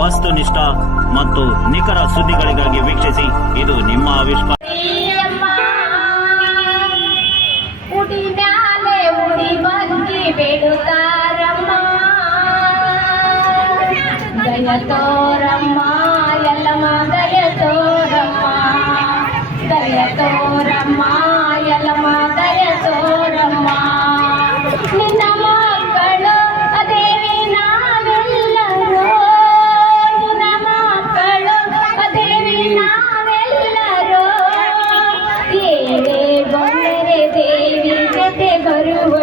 ವಸ್ತುನಿಷ್ಠ ಮತ್ತು ನಿಖರ ಸುದ್ದಿಗಳಿಗಾಗಿ ವೀಕ್ಷಿಸಿ ಇದು ನಿಮ್ಮ ಆವಿಷ್ಕಾರ. ಅಯ್ಯಮ್ಮ, வருவ